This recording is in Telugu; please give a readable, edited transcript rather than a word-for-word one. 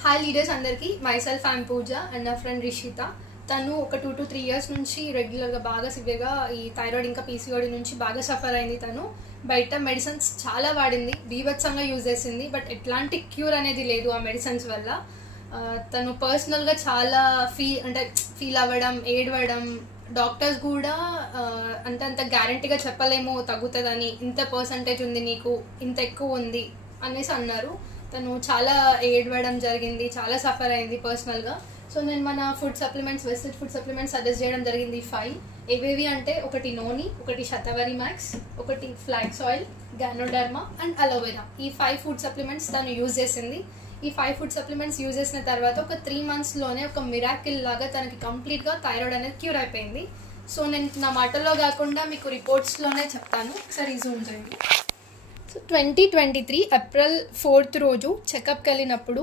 హాయ్ లీడర్స్ అందరికీ, మైసెల్ఫ్ ఐఎమ్ పూజ అండ్ నా ఫ్రెండ్ రిషిత. తను ఒక 2 to 3 years నుంచి రెగ్యులర్గా బాగా సివియర్గా ఈ థైరాయిడ్ ఇంకా పీసీఓడి నుంచి బాగా సఫర్ అయింది. తను బయట మెడిసిన్స్ చాలా వాడింది, బీభత్సంగా యూజ్ చేసింది. బట్ ఎట్లాంటి క్యూర్ అనేది లేదు ఆ మెడిసిన్స్ వల్ల. తను పర్సనల్గా చాలా ఫీల్ అవ్వడం, ఏడవడం, డాక్టర్స్ కూడా అంత గ్యారంటీగా చెప్పలేము తగ్గుతుందని, ఇంత పర్సంటేజ్ ఉంది నీకు, ఇంత ఎక్కువ ఉంది అనేసి అన్నారు. తను చాలా ఏడవడం జరిగింది, చాలా సఫర్ అయింది పర్సనల్గా. సో నేను మన food supplements, Vestige food supplements suggest చేయడం జరిగింది 5. ఏవేవి అంటే ఒకటి నోని, ఒకటి శతవరి మ్యాక్స్, ఒకటి flax oil, ganoderma and aloe vera. ఈ 5 ఫుడ్ సప్లిమెంట్స్ తను యూజ్ చేసింది. ఈ 5 ఫుడ్ సప్లిమెంట్స్ యూజ్ చేసిన తర్వాత ఒక 3 monthsలోనే ఒక మిరాకిల్ లాగా తనకి కంప్లీట్గా థైరాయిడ్ అనేది క్యూర్ అయిపోయింది. సో నేను నా మాటల్లో కాకుండా మీకు రిపోర్ట్స్లోనే చెప్తాను, ఒకసారి జూమ్ చేయండి. సో 2023 April 4th రోజు చెకప్కి వెళ్ళినప్పుడు